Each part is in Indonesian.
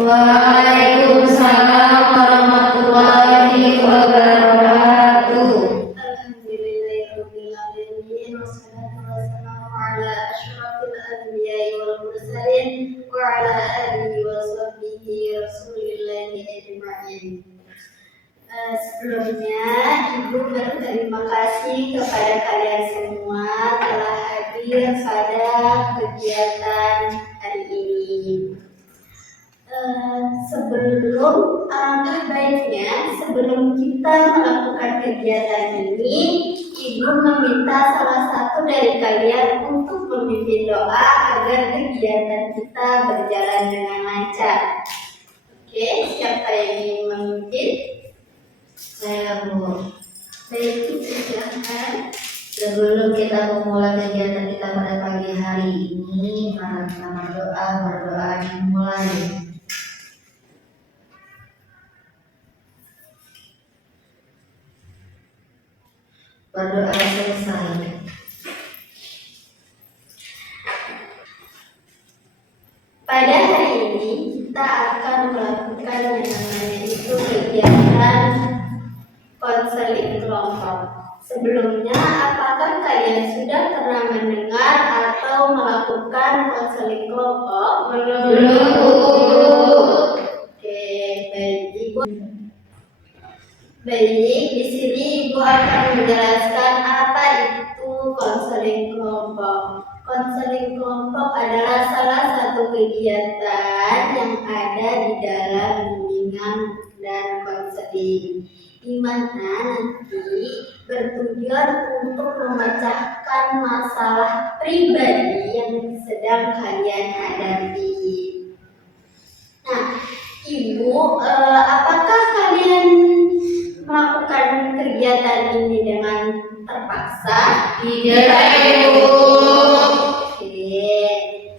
Waalaikumsalam warahmatullahi wabarakatuh. Alhamdulillahirabbil alamin wassalatu wassalamu ala asyrafil anbiya'i wal mursalin wa ala alihi wa sahbihi rasulillahi ajma'in. Sebelumnya Ibu berterima kasih kepada kalian semua telah hadir pada kegiatan hari ini. Sebelum kita melakukan kegiatan ini, Ibu meminta salah satu dari kalian untuk memimpin doa agar kegiatan kita berjalan dengan lancar. Oke, siapa yang ingin memimpin? Saya Bu. Baik, silakan. Sebelum kita memulai kegiatan kita pada pagi hari ini, mari kita berdoa dimulai. Berdoa selesai. Pada hari ini kita akan melakukan yang namanya itu kegiatan konseling kelompok. Sebelumnya, apakah kalian sudah pernah mendengar atau melakukan konseling kelompok? Belum. Oke, baik Ibu. Baik, di sini Ibu akan menjelaskan apa itu konseling kelompok. Konseling kelompok adalah salah satu kegiatan yang ada di dalam bimbingan dan konseling, di mana nanti bertujuan untuk memecahkan masalah pribadi yang sedang kalian hadapi. Nah, Ibu, apakah kalian melakukan kegiatan ini dengan terpaksa? Tidak, Ibu. Oke,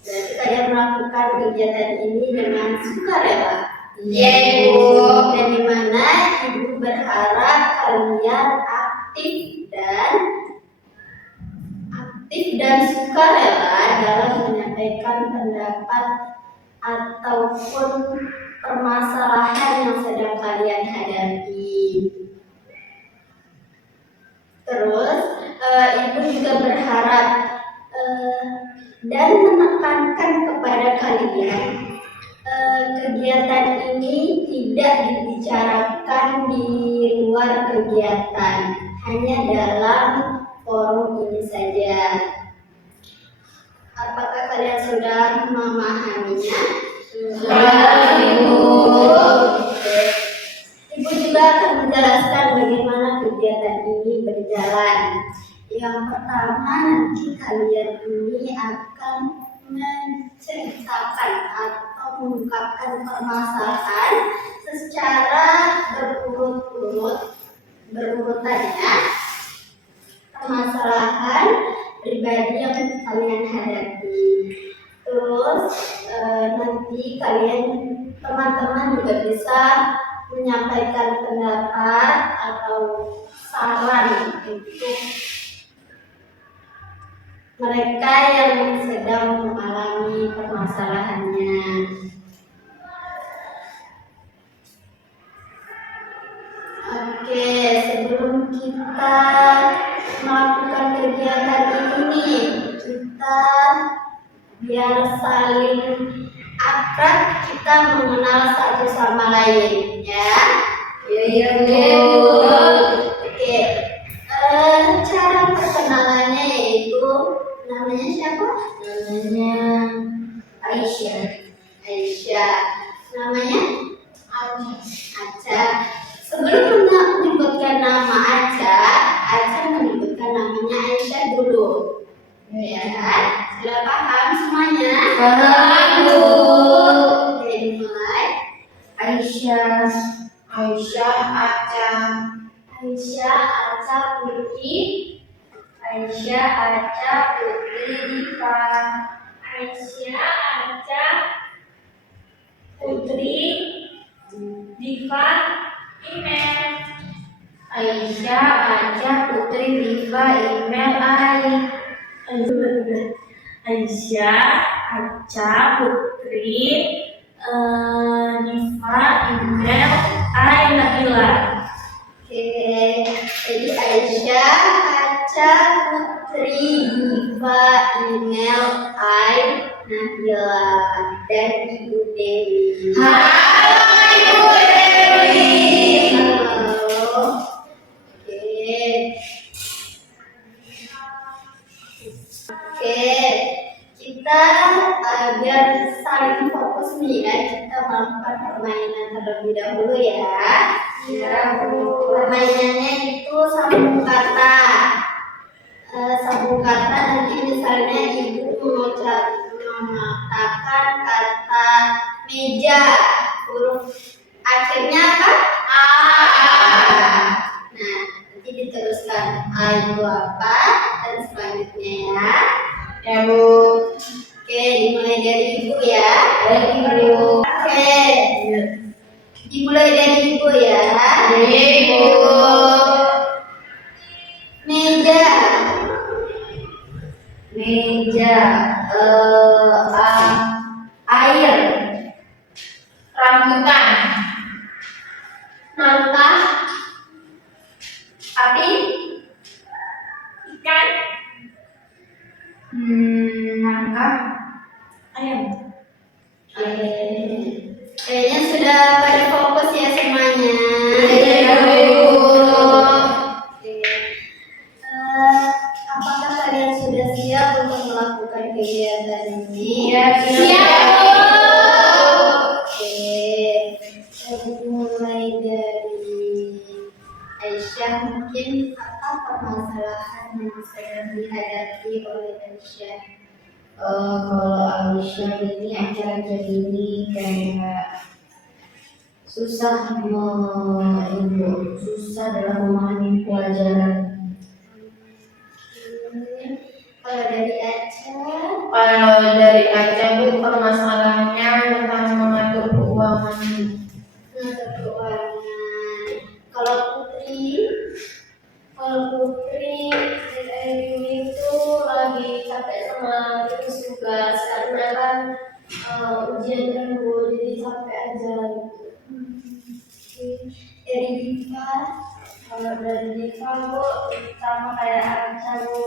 berarti kalian melakukan kegiatan ini dengan sukarela. Iya, Ibu. Dan di mana Ibu berharap kalian aktif dan sukarela dalam menyampaikan pendapat ataupun permasalahan yang sedang kalian hadapi. Terus Ibu juga berharap dan menekankan kepada kalian kegiatan ini tidak dibicarakan di luar kegiatan, hanya dalam forum ini saja. Apakah kalian sudah memahaminya? Sudah, Ibu. Ibu juga akan menjelaskan bagaimana kegiatan ini berjalan. Yang pertama, nanti kalian ini akan menceritakan atau mengungkapkan permasalahan secara berurutannya, permasalahan pribadi yang kalian hadapi. Terus nanti teman-teman juga bisa menyampaikan pendapat atau saran untuk mereka yang sedang mengalami permasalahannya. Oke, sebelum kita melakukan kegiatan ini, kita biar saling akrab, kita mengenal satu sama lain, ya. Iya, Bu. Oke, cara perkenalannya yaitu namanya siapa? Namanya Aisyah. Namanya Aca. Sebelum menyebutkan nama Aca menyebutkan namanya Aisyah dulu. Ya kan? Sudah paham semuanya? Paham, Bu. Oke, dimulai. Aisyah Aca. Aisyah Aca Putri. Aisyah Aca Putri Diva. Aisyah Aca Putri Diva email. Aisyah Aca Putri Diva email Aisyah Aca Putri email I Nabila dan Ibu Dewi. Halo Ibu Dewi. Halo. Oke, kita biar saling fokus nih ya, kita melakukan permainan terlebih dahulu ya. Permainannya itu sambung kata. Sambung kata nanti misalnya ibu mengatakan kata meja, huruf akhirnya apa? A. Nah, nanti diteruskan A itu apa dan selanjutnya ya. Ya Bu. Oke, dimulai dari ibu ya. Baik Ibu. Oke, dimulai dari ibu ya. Ibu. Meja. Meja. Air. Rambutan. Nangka. Api. Ikan. Nangka. Ayam. Kayaknya sudah pada fokus ya semuanya. Iya, Bu. Oke. Apakah kalian sudah siap untuk melakukan kegiatan ini? Iya, siap. Oke. Kita mulai dari Aisyah. Mungkin apa permasalahan yang sedang dihadapi oleh Aisyah? Kalau Aisyah ini akhir-akhir ini kayak susah susah dalam memahami pelajaran. Kalau dari Aca, Kalau dari Aca Bu, permasalahannya tentang mengatur keuangan. mengatur keuangan. Kalau Putri ini itu lagi capek sama tugas karena kan ujian kan Bu, jadi capek aja gitu. Dari Diva, kalau dari Diva Bu, sama kayak Aca Bu,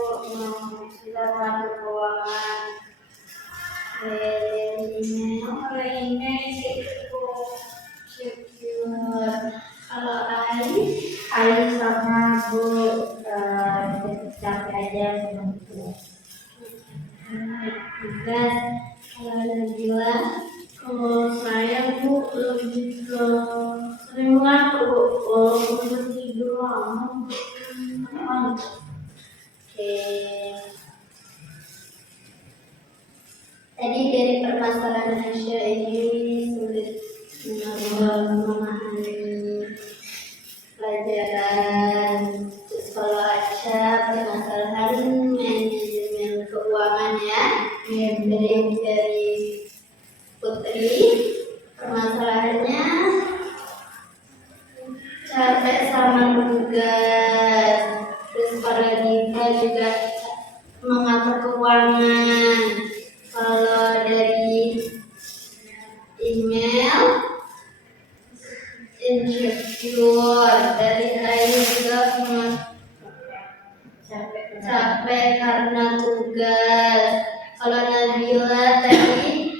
kita mengatur keuangan. Dari email, Kalau ini itu secure. Kalau Air sama Bu capek aja sama tugas. tugas, kalau Nabila, kalau saya Bu lebih ke sering ngantuk Bu, kalau tidur lama. oke. Tadi dari permasalahan Aisyah ini sulit memahami pelajaran. Terus kalau Aisyah permasalahan manajemen keuangan ya. Dari Putri permasalahannya capek sama tugas. Terus para Diva juga mengatur keuangan. Kalau dari email insecure, dari Ayu juga capek karena tugas. Kalau Nabila tadi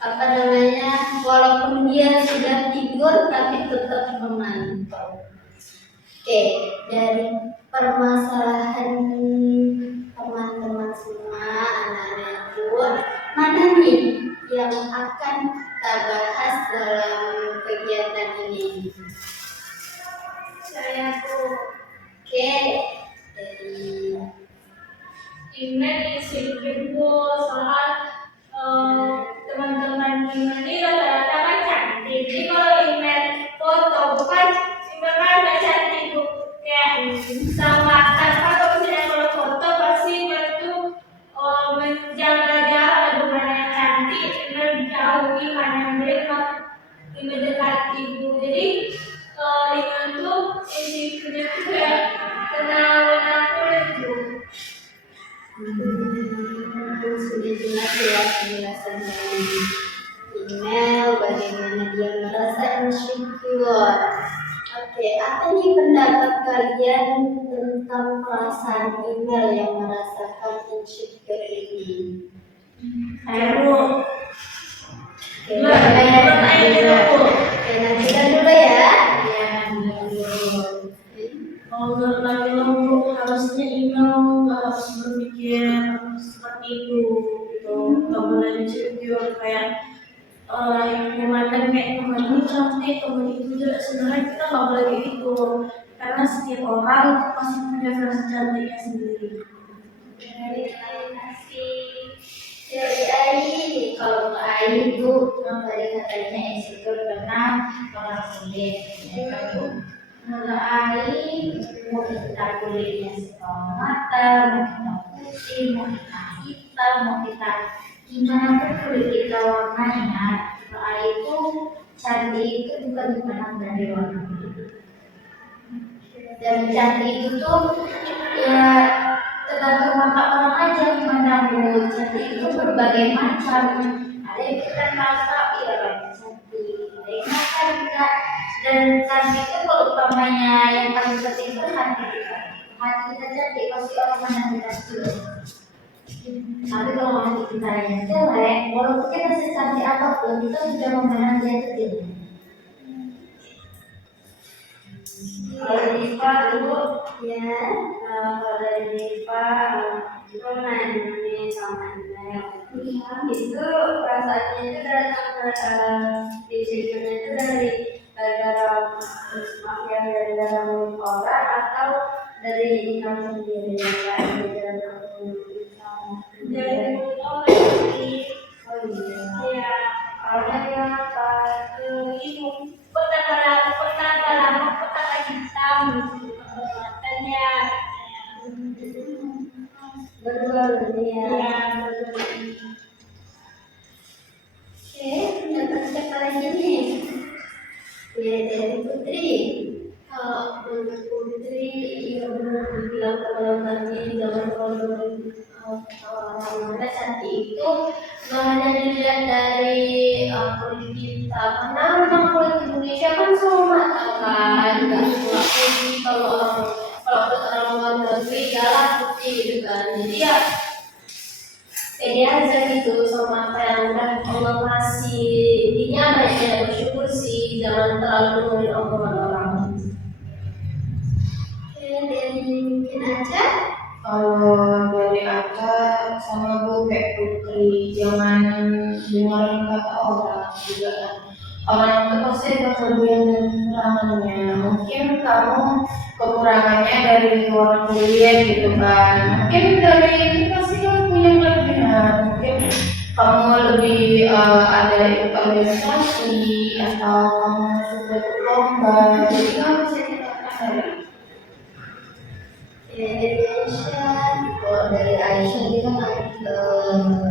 apa namanya, walaupun dia sudah tidur tapi tetap memantau. Oke, dari permasalahan teman-teman semua, anak-anakku, mana nih yang akan kita bahas dalam kegiatan ini? Saya tuh Oke, dari email isi Bu soal teman-teman ini rata-rata kan cantik. Jadi kalau email foto bukan email kan nggak cantik Bu, kayak sama tanpa kalau misalnya kalau foto pasti itu menjaga jarak mana yang cantik, menjauhi mana yang dekat, mendekati Bu. Jadi email tuh isi juga kenal warna kulit Bu. sudah jelas ya penjelasan dari email bagaimana dia merasa insecure. Oke, Oke, apa nih pendapat kalian tentang perasaan email yang merasakan insecure ini? Ayo, Oke, menurut Ayu dulu. Oke, Nabila dulu ya. Ya, dulu. Kalau menurut aku harusnya email nggak harus berpikir seperti itu gitu, nggak boleh insecure kayak yang memandang kayak teman ini cantik, teman itu juga, sebenarnya kita nggak boleh kayak gitu karena setiap orang pasti punya versi cantiknya sendiri. Terima kasih. Dari Ai, Kalau ke Ayu itu tadi katanya insecure karena orang sendiri. Menurut Ayu mau kita kulitnya setengah mata, mau kita putih, mau kita hitam, mau kita gimana pun kulit kita warnanya. Menurut Ayu itu cantik itu bukan dipandang dari warna kulit. Dan cantik itu tuh ya tergantung mata orang aja gimana mau cantik itu berbagai macam. Ada yang kita merasa iya cantik, ada yang merasa enggak. Dan cantik itu kalau umpamanya yang paling penting itu hati kita. Hati kita cantik pasti orang mana kita suka. Tapi kalau hati kita yang jelek, walaupun kita secantik apapun, kita sudah memandang dia cantik. Kalau dari Pak dulu ya, kalau dari Pak itu nanya sama email. Itu perasaannya itu datang insecure itu dari gara-gara maaf ya gara-gara orang atau dari kamu sendiri yang gara-gara kamu Dari orang ini, oh iya ya, awalnya apa itu petaka hitam matanya, berdua ya. ya. Oke, dapat siapa lagi nih? Ya dari Putri. Kalau menurut Putri, ya benar dibilang kalau tadi zaman orang muda cantik itu nggak hanya dilihat dari kulit kita, karena memang kulit Indonesia kan semua mata kan, nggak semua putih. Kalau kulit orang luar negeri galah putih gitu kan. Jadi ya pede aja gitu sama apa yang udah Allah kasih. Intinya banyak bersyukur sih, jangan terlalu dengerin omongan orang. Oke, dari mungkin aja. Kalau dari Aca sama Bu kayak Putri, jangan dengerin kata orang juga. Orang itu pasti ada kelebihan dan kekurangannya. Mungkin kamu kekurangannya dari warna kulit gitu kan. Mungkin dari itu pasti kamu punya kelebihan. Mungkin kamu lebih ada ikut organisasi atau kamu suka ikut lomba. Jadi kamu bisa kita pelajari. Dari Aisyah. Kalau dari Aisyah dia kan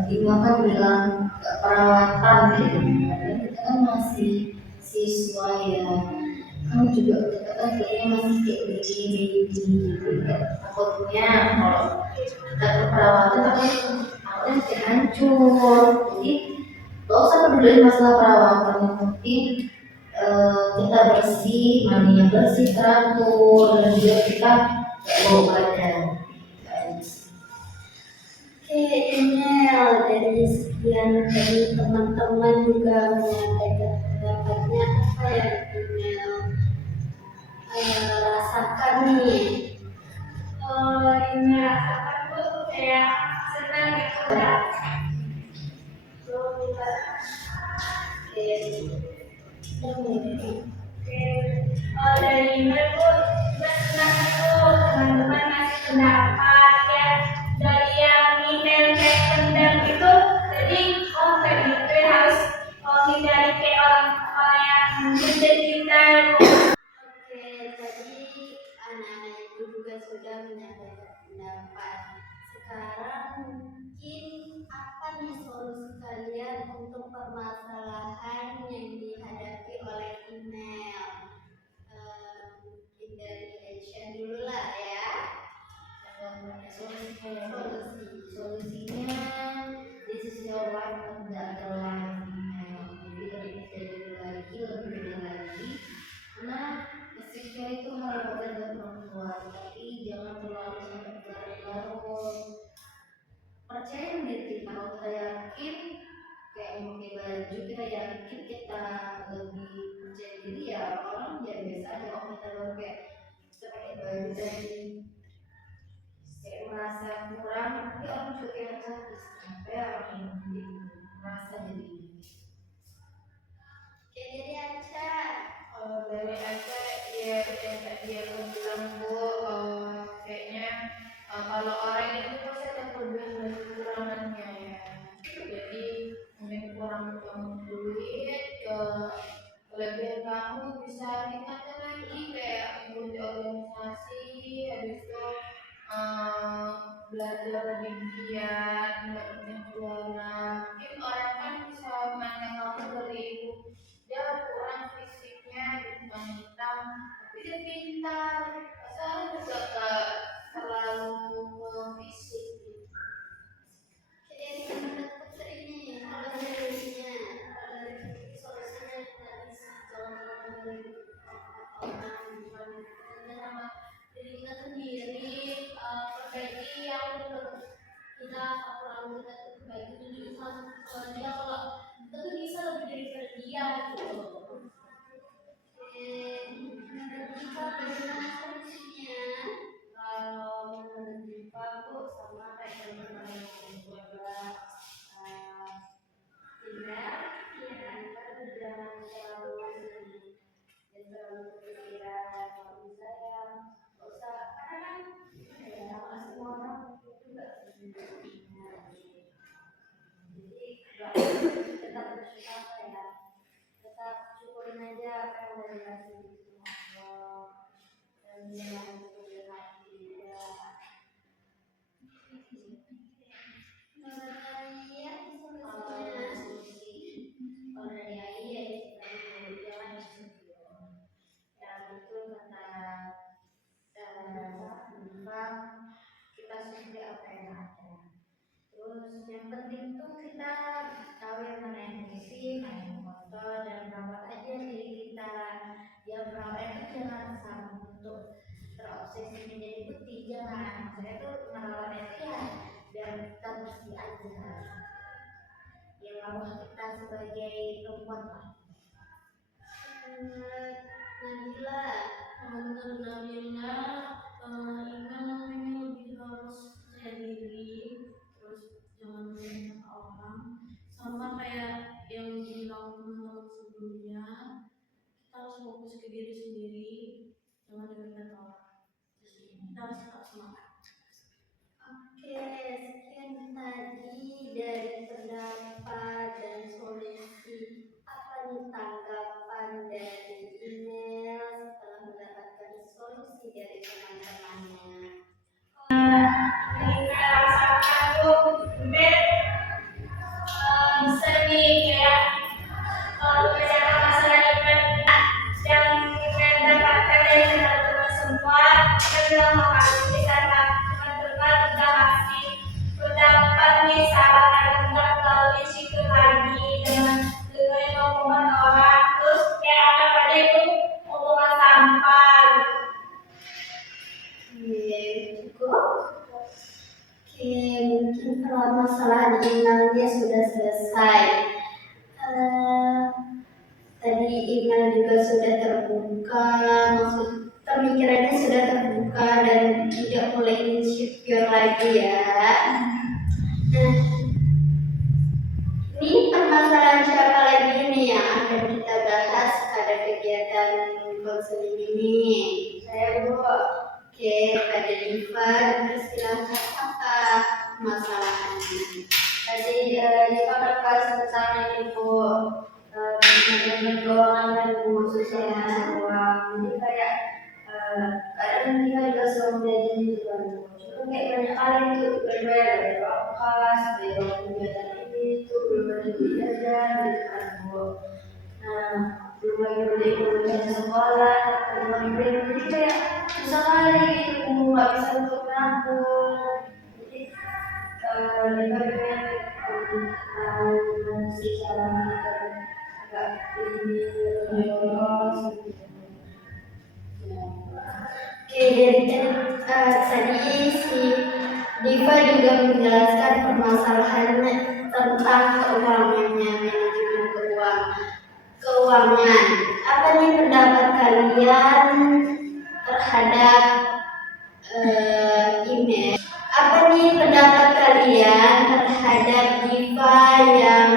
Ibu kan bilang perawatan gitu. Padahal kita kan masih siswa ya. Kamu juga katakan kayaknya masih kayak baby gitu. Takutnya kalau kita ke perawatan takutnya kayak hancur. Jadi gak usah peduli masalah perawatan, yang penting kita bersih, mandinya bersih, teratur, dan juga kita gak bau badan. Oke, email dari sekian dari teman-teman juga menyampaikan pendapatnya apa ya email rasakan nih. Ini rasakan tuh kayak senang gitu ya. Kalau dari email pun senang tuh teman-teman ngasih pendapat ya, dari yang email kayak pendam itu, jadi kayak gitu ya, harus hindari kayak orang-orang yang menjadi kita. Oke, tadi anak-anak itu juga sudah menyampaikan pendapat. Sekarang mungkin apa nih solusi kalian untuk permasalahan yang dihadapi oleh email? Mungkin dari Aisyah dulu lah ya. Solusinya this is your life, tidak ada life email. Jadi lebih bisa lagi, lebih beda lagi. Karena insecure kamu bisa tingkatkan lagi kayak ikut organisasi, habis itu belajar lebih giat, nggak punya juara. Mungkin orang kan bisa memandang kamu dari itu, dia kurang fisiknya gitu kan hitam, tapi dia pintar. Saya juga gak terlalu fisik gitu. Jadi menurut Putri ini kalau solusinya, solusinya kita bisa jangan terlalu orang sama diri kita sendiri, perbaiki yang menurut kita kurang kita tuh perbaiki diri sama dia kalau kita tuh bisa lebih daripada dia gitu. Menurut kita bagaimana solusinya? Kalau menurut kita Bu sama kayak teman-teman yang juga tidak ya kita jangan terlalu kepikiran kalau bisa ya nggak usah karena kan ya semua orang juga jadi tetap bersyukur ya tetap syukurin aja apa yang udah dikasih Allah dan jangan syukurin lagi ya. Kalau dari ayah ya jangan kita sudah apa yang ada. Terus yang penting tuh kita tahu yang mana yang fisik, mana yang foto dan rawat aja diri kita. Yang rawat itu jangan sampai untuk terobsesi menjadi putih, jangan. Saya tuh merawatnya itu ya biar kita bersih aja. Yang rawat kita sebagai perempuan lah. Nabila, menurut Nabila, Iman lebih harus percaya diri, terus jangan mendengar orang, sama kayak yang dibilang teman-teman sebelumnya, kita harus fokus ke diri sendiri, jangan dengarkan orang. Kita harus tetap semangat. Oke, sekian tadi dari pendapat dan solusi. Apa nih tanggapan dari email setelah mendapatkan solusi dari teman-temannya? Bisa nih kayak kalau bicara masalah iman yang kita dapatkan dari teman-teman semua, terima kasih karena teman-teman udah kasih pendapat nih saran untuk tahu situ lagi dengan omongan orang, terus kayak apa tadi itu omongan sampah. Cukup. Oke, mungkin kalau masalah di emailnya sudah selesai. Tadi email juga sudah terbuka, maksud pemikirannya sudah terbuka dan tidak mulai insecure lagi ya. Nah, ini permasalahan siapa lagi nih yang akan kita bahas pada kegiatan konseling ini? Saya Bu. Oke, pada Diva, persilahkan apa masalahannya? Tadi Diva membahas tentang ini Bu, bagaimana keuangan dan Bu khususnya uang. Jadi kayak kadang kita juga selalu belajar juga Bu. Cuma kayak banyak kali itu berbayar dari uang kelas, dari uang kegiatan ini itu belum lagi jajan gitu kan Bu. Nah, belum lagi beli ujian sekolah, belum lagi beli, jadi kayak susah kali gitu, nggak bisa untuk nabung. Jadi kita pengen tahu gimana sih caranya agak ini boros gitu. Oke, dari tadi si Diva juga menjelaskan permasalahannya tentang keuangannya, manajemen keuangan. Apa nih pendapat kalian terhadap email? Apa nih pendapat kalian terhadap Diva yang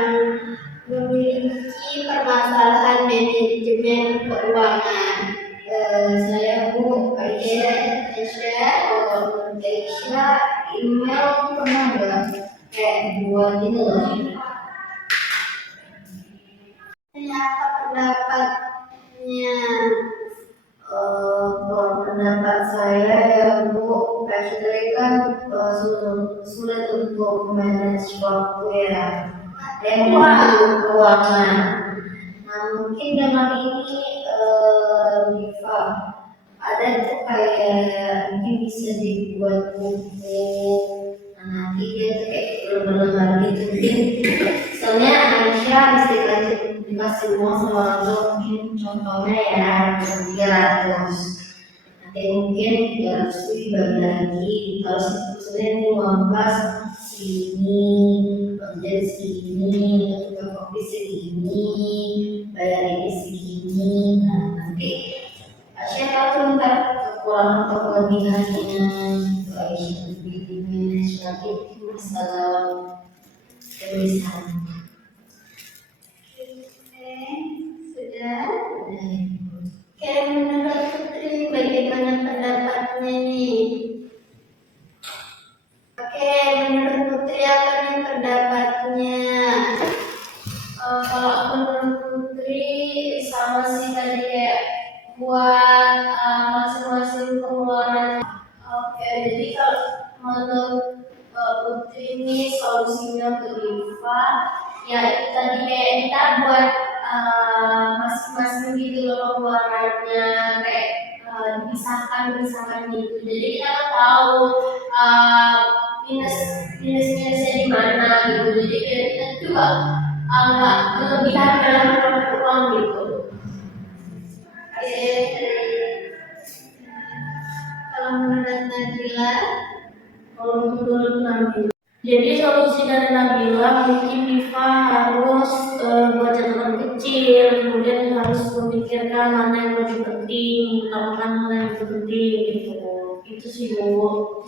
memiliki permasalahan manajemen keuangan? Saya Bu Aisyah, email pernah nggak kayak buat ini loh? Apa pendapatnya Kalau pendapat saya ya Bu, Putri kan sulit untuk manage waktu ya, dan keuangan. Nah mungkin dengan ini Diva ada tuh kayak mungkin bisa dibuat buku. Nah nanti dia tuh kayak bener-bener gitu. Soalnya Aisyah mesti dikasih uang sama orang tua, mungkin contohnya ya 300. Nanti mungkin 300 itu dibagi lagi, harus sebenarnya 15 segini, penjahit segini, tukang kopi segini, bayar ini segini. Nah nanti siapa tuh ntar kekurangan atau kelebihannya itu Aisyah lebih manage lagi masalah tulisan. Sudah. Oke, menurut Putri bagaimana pendapatnya nih? Oke, menurut Putri apa nih pendapatnya? Kalau menurut Putri sama sih tadi kayak buat masing-masing pengeluaran. Oke, jadi kalau menurut Putri ini solusinya untuk Diva ya itu tadi kayak kita buat masing-masing gitu loh pengeluarannya, kayak dipisahkan gitu. Jadi kita kan tahu minusnya di mana gitu. Jadi kayak kita juga nggak kelebihan dalam mengelola uang gitu. Kalau menurut Nabila, Jadi solusi dari Nabila mungkin Diva harus buat catatan kecil, kemudian harus memikirkan mana yang lebih penting, utamakan mana yang lebih penting gitu. Itu sih Bu.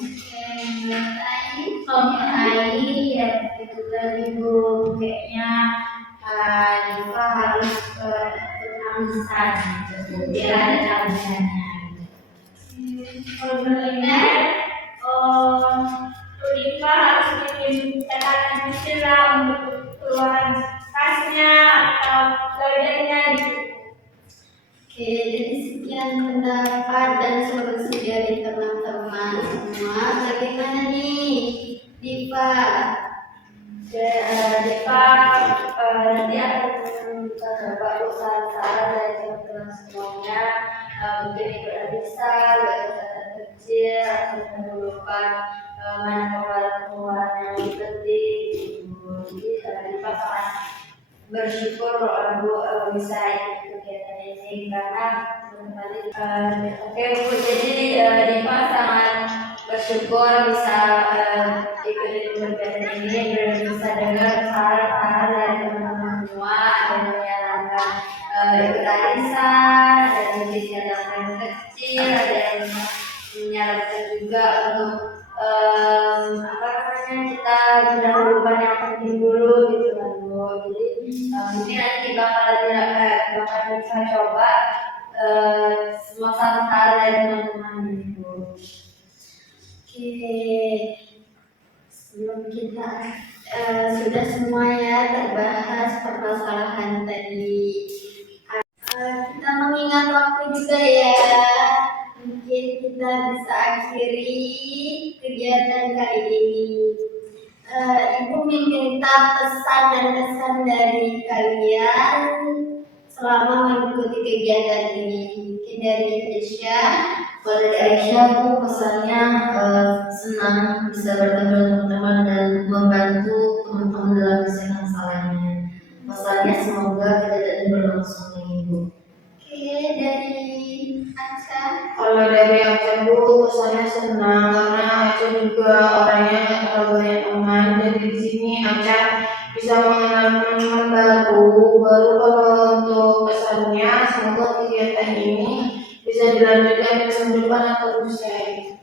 Kalau Ai ya itu tadi Bu, kayaknya Diva harus beramisah gitu, biar ada tabungannya. Kalau menurut Diva harus bikin catatan kecil lah untuk keluaran kasnya atau belanjanya gitu. Oke, jadi sekian pendapat dan solusi dari teman-teman semua. Bagaimana nih, Diva? Diva nanti akan mencoba saran-saran dari teman-teman semuanya. Mungkin ikut arisan, buat catatan kecil, atau mengumpulkan mana pengeluaran yang lebih penting gitu. Jadi Diva sangat bersyukur Bu bisa ikut kegiatan ini karena teman-teman oke Bu, jadi Diva sangat bersyukur bisa ikut kegiatan ini dan bisa dengar saran-saran dari teman-teman semua dan menyarankan ikut arisan dan mungkin catatan kecil, ada yang menyarankan juga untuk kita mendahulukan yang penting dulu gitu kan Bu. Jadi mungkin nanti bakal bisa coba semua saran-saran dari teman-teman ini Bu. Oke, sebelum kita sudah semua ya terbahas permasalahan tadi. Kita mengingat waktu juga ya. Mungkin kita bisa akhiri kegiatan kali ini. Ibu meminta pesan dan kesan dari kalian selama mengikuti kegiatan ini. Mungkin dari Aisyah. Kalau dari Aisyah Bu, pesannya senang bisa bertemu dengan teman-teman dan membantu teman-teman dalam menyelesaikan masalahnya. Masalahnya semoga kejadian ini berlangsung lagi Bu. Oke, dari Aca. Kalau dari Aca Bu, kesannya senang karena Aca juga orangnya nggak terlalu banyak teman. Jadi di sini Aca bisa mengenal teman-teman baru. Kalau untuk kesannya, semoga kegiatan ini bisa dilanjutkan di masa depan atau usai.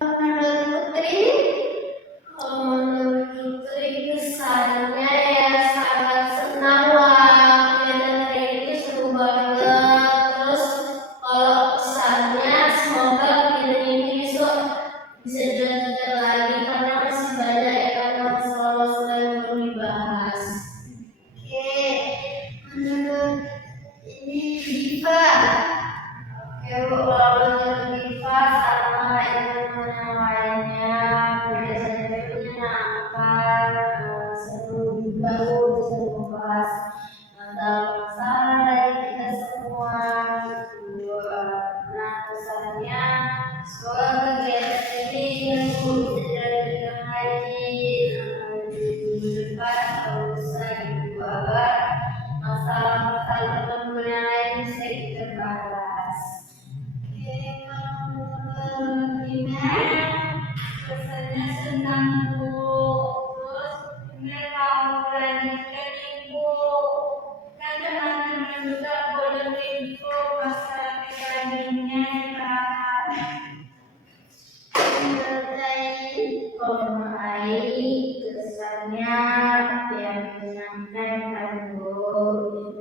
Menurut Putri, Menurut Putri kesannya ya sangat senang lah, kegiatan hari ini seru banget. Terus kalau pesannya semoga kegiatan ini besok bisa dilanjutkan lagi karena masih banyak ya kan masalah-masalah yang perlu dibahas. oke, menurut ini Diva Ibu lalu kita sama yang lainnya biasanya punya apa seru baru seru bahas tentang masalah dari kita semua gitu. Nah pesannya semoga kegiatan ini bisa dengan haji di depan atau usai ibu agar masalah-masalah teman yang lain bisa kita bahas. Pesannya senang Bu, terus ini mau lanjutkan Ibu, kan teman-teman juga boleh info masalah kelaminnya dibahas. Kesannya yang menyenangkan kan Bu,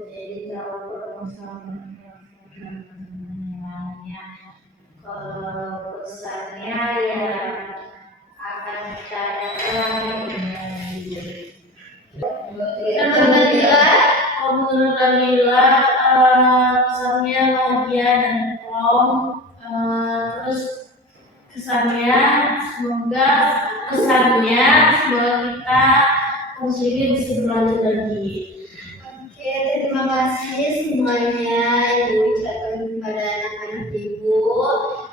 jadi tahu permasalahannya. Kalau pesannya ya akan kita dalam menurut Kamila kesannya bahagia dan plong. Terus kesannya semoga kita konsumsi bisa berlanjut lagi. Oke, terima kasih semuanya Ibu ucapkan kepada anak-anak Ibu.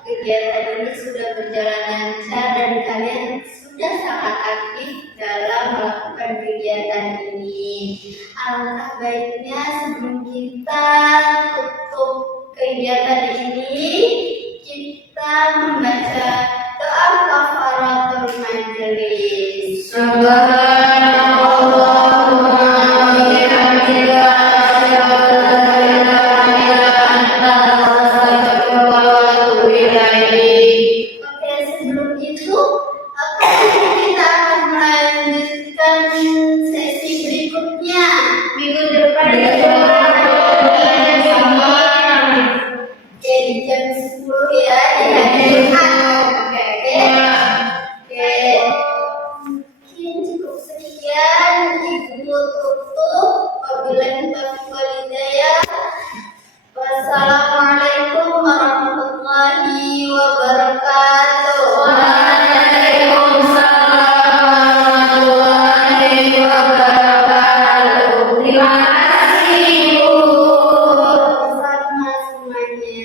Kegiatan ini sudah berjalan lancar dan kalian sudah sangat aktif dalam melakukan kegiatan ini. Alangkah baiknya sebelum kita tutup kegiatan ini, kita membaca doa kafaratul majelis. Oke, sebelum itu, kita akan melanjutkan sesi berikutnya minggu depan. Jadi jam 10 ya, di hari Jumat. Oke. Mungkin cukup sekian. Ibu tutup. Wabillahi taufiq wal hidayah. Wassalamualaikum warahmatullahi wabarakatuh. Terima kasih Bu. Sama semuanya.